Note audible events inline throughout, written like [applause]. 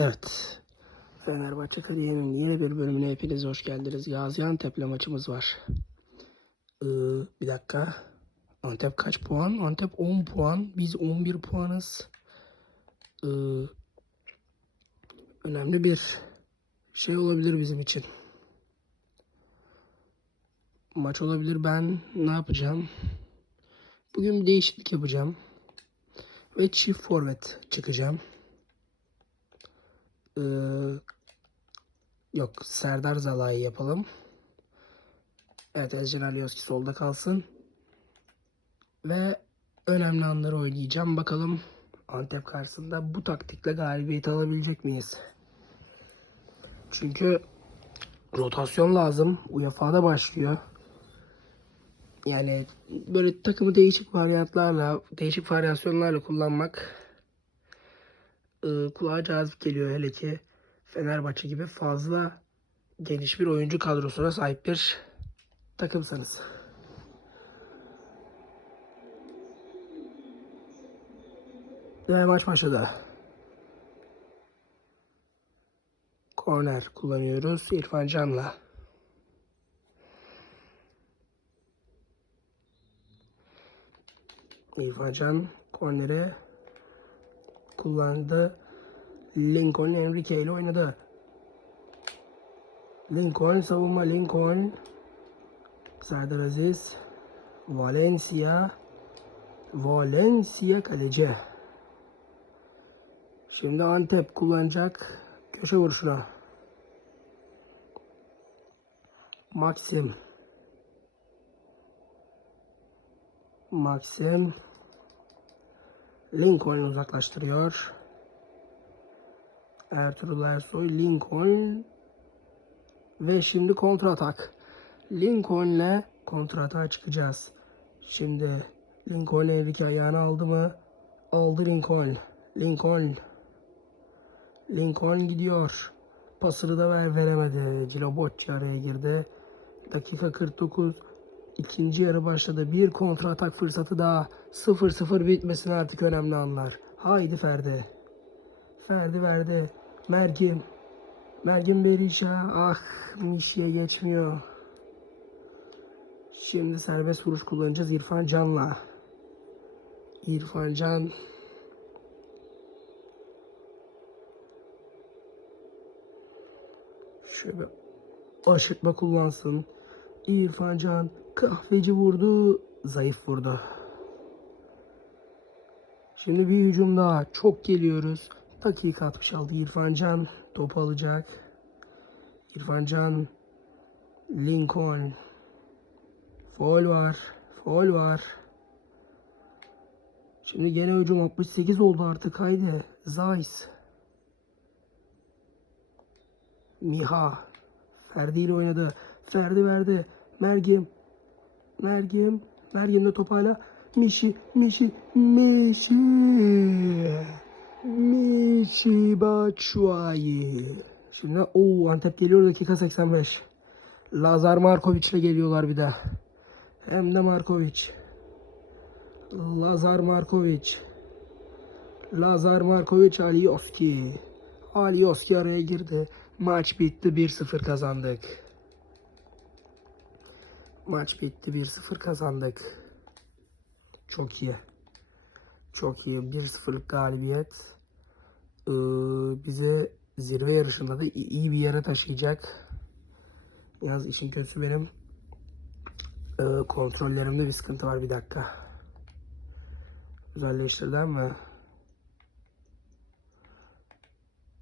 Evet. Fenerbahçe kariyerinin yeni bir bölümüne hepiniz hoş geldiniz. Gaziantep'le maçımız var. Ee, bir dakika. Antep kaç puan? Antep 10 puan. Biz 11 puanız. Ee, önemli bir şey olabilir bizim için. Maç olabilir. Ben ne yapacağım? Bugün bir değişiklik yapacağım. Ve çift forvet çıkacağım. Ee, yok Serdar Zalai yapalım. Evet Ezcan Alioski solda kalsın. Ve önemli anları oynayacağım. Bakalım Antep karşısında bu taktikle galibiyet alabilecek miyiz? Çünkü rotasyon lazım. UEFA'da başlıyor. Yani böyle takımı değişik varyantlarla, değişik varyasyonlarla kullanmak e, kulağa cazip geliyor hele ki Fenerbahçe gibi fazla geniş bir oyuncu kadrosuna sahip bir takımsanız. Ve maç başladı. Korner kullanıyoruz İrfan Can'la. İrfan Can korneri kullandı. Lincoln Enrique ile oynadı. Lincoln savunma Lincoln. Serdar Aziz. Valencia. Valencia kaleci. Şimdi Antep kullanacak köşe vuruşuna. Maxim. Maxim. Lincoln uzaklaştırıyor. Ertuğrul Ersoy, Lincoln ve şimdi kontra atak. Lincoln'le kontra atağa çıkacağız. Şimdi Lincoln Enrique ayağını aldı mı? Aldı Lincoln. Lincoln. Lincoln gidiyor. Pasını da ver veremedi. Cilobocci araya girdi. Dakika 49. İkinci yarı başladı. Bir kontra atak fırsatı daha. 0-0 bitmesine artık önemli anlar. Haydi Ferdi. Ferdi verdi. Mergin. Mergin Berisha. Ah Mişi'ye geçmiyor. Şimdi serbest vuruş kullanacağız İrfan Can'la. İrfan Can. Şöyle aşırtma kullansın. İrfan Can kahveci vurdu. Zayıf vurdu. Şimdi bir hücum daha. Çok geliyoruz. Dakika 66 İrfan Can top alacak. İrfan Can Lincoln Foul var. Foul var. Şimdi gene hücum 68 oldu artık haydi. Zeiss. Miha. Ferdi ile oynadı. Ferdi verdi. Mergim. Mergim. Mergim de top hala. Mişi. Mişi. Mişi. Mişi Batshuayi. Şimdi o Antep geliyor dakika 85. Lazar Markovic ile geliyorlar bir daha. Hem de Markovic. Lazar Markovic. Lazar Markovic Alioski. Alioski araya girdi. Maç bitti 1-0 kazandık. Maç bitti 1-0 kazandık. Çok iyi. Çok iyi. 1-0'lık galibiyet. Ee, bizi zirve yarışında da iyi bir yere taşıyacak. Yalnız işin kötüsü benim ee, kontrollerimde bir sıkıntı var. Bir dakika. Özelleştirden mi?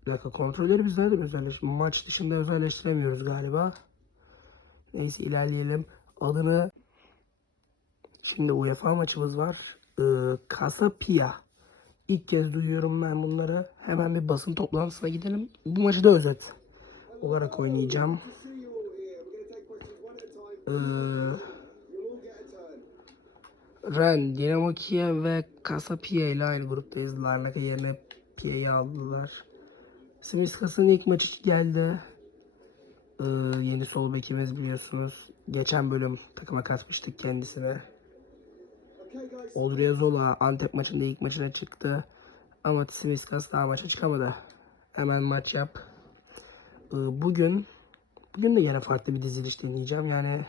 Bir dakika kontrolleri biz nerede özelleş? Maç dışında özelleştiremiyoruz galiba. Neyse ilerleyelim. Adını şimdi UEFA maçımız var. Ee, Casapia. İlk kez duyuyorum ben bunları. Hemen bir basın toplantısına gidelim. Bu maçı da özet olarak oynayacağım. Ee, Ren, Dinamo Kiev ve Casapia ile aynı gruptayız. Larnaka yerine Pia'yı aldılar. Simiskas'ın ilk maçı geldi. Ee, yeni sol bekimiz biliyorsunuz. Geçen bölüm takıma katmıştık kendisine. Odriozola Antep maçında ilk maçına çıktı. Ama Simiskas daha maça çıkamadı. Hemen maç yap. Ee, Bugün bugün de yine farklı bir diziliş deneyeceğim. Yani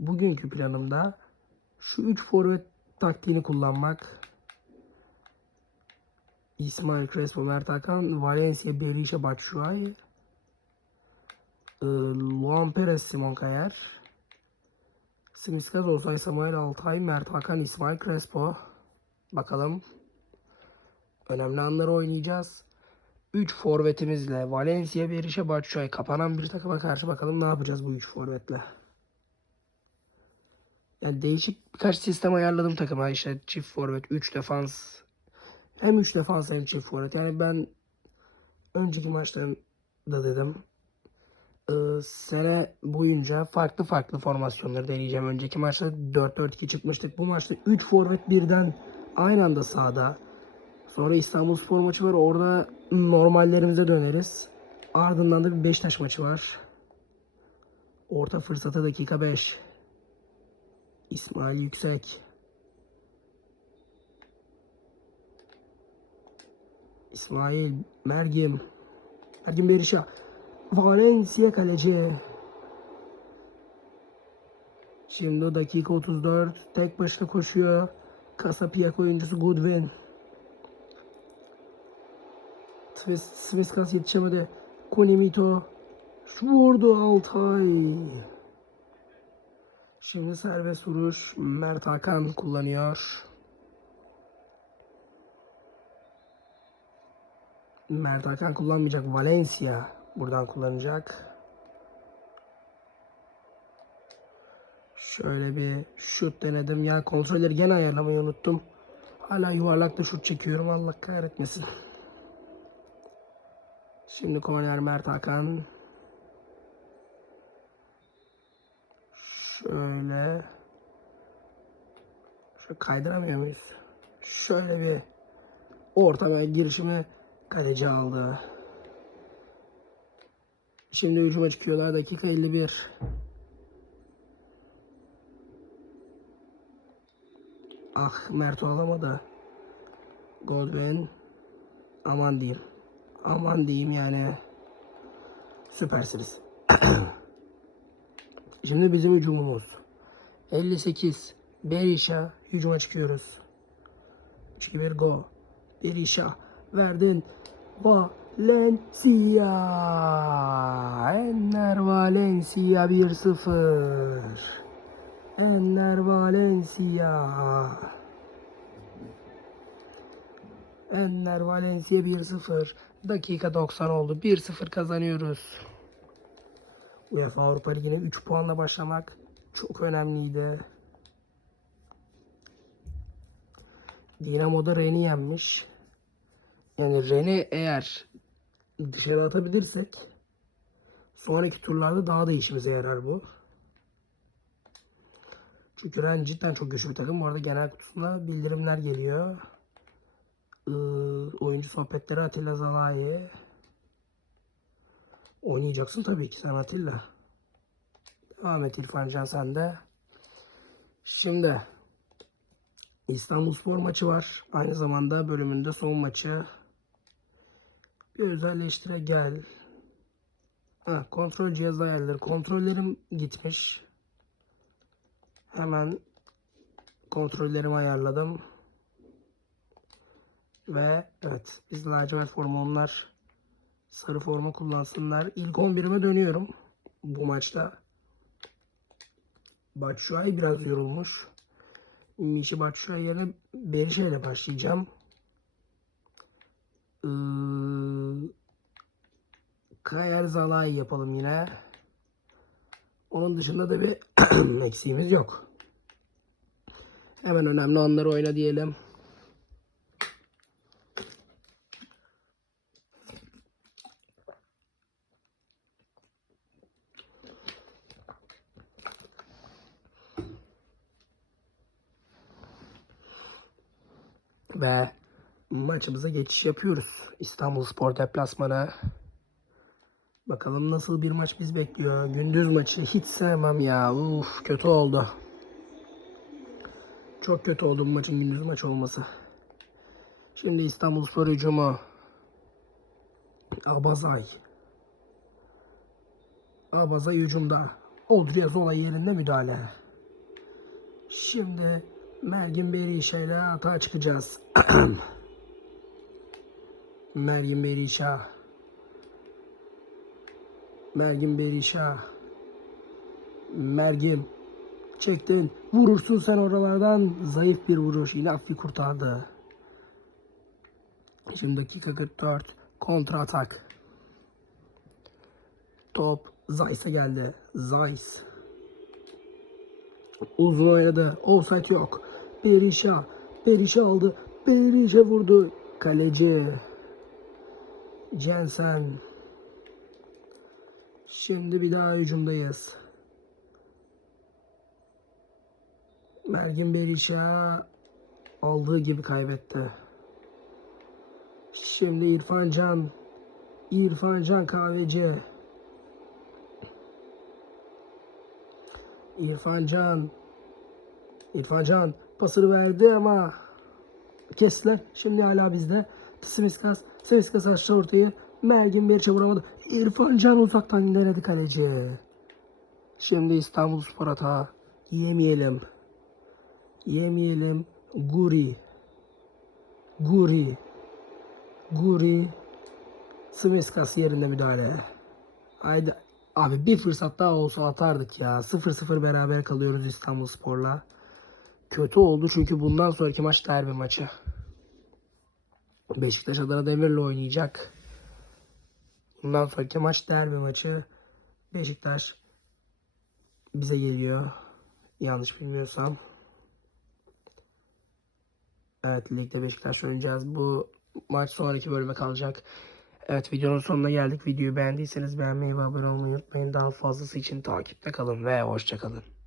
bugünkü planımda şu 3 forvet taktiğini kullanmak. İsmail Crespo, Mert Hakan, Valencia, Berisha, Batshuayi, ee, Luan Perez, Simon Kayer, Simiskaz, Ozay, Samuel Altay, Mert Hakan, İsmail Crespo. Bakalım. Önemli anları oynayacağız. 3 forvetimizle Valencia, Berisha, Batshuayi kapanan bir takıma karşı bakalım ne yapacağız bu 3 forvetle. Yani değişik birkaç sistem ayarladım takıma işte çift forvet, 3 defans. Hem 3 defans hem çift forvet. Yani ben önceki maçlarımda dedim. Ee, sene boyunca farklı farklı formasyonları deneyeceğim. Önceki maçta 4-4-2 çıkmıştık. Bu maçta 3 forvet birden aynı anda sahada. Sonra İstanbul Spor maçı var. Orada normallerimize döneriz. Ardından da bir Beşiktaş maçı var. Orta fırsatı dakika 5. İsmail Yüksek. İsmail Mergim. Mergim Berisha. Valencia kaleci. Şimdi dakika 34. Tek başına koşuyor. Kasapiyak oyuncusu Goodwin. Sviskas yetişemedi. Konimito. Şu vurdu Altay. Şimdi serbest vuruş Mert Hakan kullanıyor. Mert Hakan kullanmayacak. Valencia buradan kullanacak. Şöyle bir şut denedim. Ya kontrolleri gene ayarlamayı unuttum. Hala yuvarlakta şut çekiyorum. Allah kahretmesin. Şimdi korner Mert Hakan. Şöyle. Şöyle kaydıramıyor muyuz? Şöyle bir ortama girişimi kaleci aldı. Şimdi hücuma çıkıyorlar. Dakika 51. Ah Mert alamadı. Godwin. Aman diyeyim. Aman diyeyim yani. Süpersiniz. [clears throat] Şimdi bizim hücumumuz. 58. Berisha. Hücuma çıkıyoruz. 3-2-1 go. Berisha. Verdin. Valencia. Enner Valencia 1-0. Enner Valencia. Enner Valencia 1-0. Dakika 90 oldu. 1-0 kazanıyoruz. UEFA Avrupa Ligi'ne 3 puanla başlamak çok önemliydi. Dinamo'da Ren'i yenmiş. Yani Ren'i eğer dışarı atabilirsek sonraki turlarda daha da işimize yarar bu. Çünkü Ren cidden çok güçlü bir takım. Bu arada genel kutusunda bildirimler geliyor. Ee, oyuncu sohbetleri Atilla Zalai. Oynayacaksın tabii ki sen Atilla. Devam et İrfan Can sen de. Şimdi İstanbul Spor maçı var. Aynı zamanda bölümünde son maçı. Bir özelleştire gel. Ha, kontrol cihazı ayarları. Kontrollerim gitmiş. Hemen kontrollerimi ayarladım. Ve evet biz lacivert forma onlar sarı forma kullansınlar. İlk 11'ime dönüyorum bu maçta. Batshuayi biraz yorulmuş. Mişi Batshuayi yerine Berisha ile başlayacağım. Ee, Kayer Zalai yapalım yine. Onun dışında da bir [clears throat] eksiğimiz yok. Hemen önemli anları oyna diyelim. Ve maçımıza geçiş yapıyoruz. İstanbul Spor deplasmanı. Bakalım nasıl bir maç biz bekliyor. Gündüz maçı hiç sevmem ya. Uf kötü oldu. Çok kötü oldu bu maçın gündüz maç olması. Şimdi İstanbul Spor hücumu. Abazay. Abazay hücumda. Odriozola yerinde müdahale. Şimdi Mergin Berisha ile hata çıkacağız. [clears throat] Mergin Berisha. Mergin Berisha. Mergin. Çektin. Vurursun sen oralardan. Zayıf bir vuruş. Yine Affi kurtardı. Şimdi dakika 44. Kontra atak. Top Zayt'e geldi. Zayt. Uzun oynadı. Offside yok. Berisha. Berisha aldı. Berisha vurdu. Kaleci. Jensen. Şimdi bir daha hücumdayız. Mergin Berisha aldığı gibi kaybetti. Şimdi İrfan Can. İrfan Can Kahveci. İrfan Can. İrfan Can pasını verdi ama kestiler. Şimdi hala bizde. Simiskas. Simiskas açtı ortayı. Mergin Berisha vuramadı. İrfan Can uzaktan denedi kaleci. Şimdi İstanbul Spor. Yemeyelim. Yemeyelim. Guri. Guri. Guri. Simiskas yerinde müdahale. Haydi. Abi bir fırsat daha olsa atardık ya. 0-0 beraber kalıyoruz İstanbul Spor'la. Kötü oldu çünkü bundan sonraki maç derbi maçı. Beşiktaş Adana Demir'le oynayacak. Bundan sonraki maç derbi maçı. Beşiktaş bize geliyor. Yanlış bilmiyorsam. Evet ligde Beşiktaş oynayacağız. Bu maç sonraki bölüme kalacak. Evet videonun sonuna geldik. Videoyu beğendiyseniz beğenmeyi ve abone olmayı unutmayın. Daha fazlası için takipte kalın ve hoşçakalın.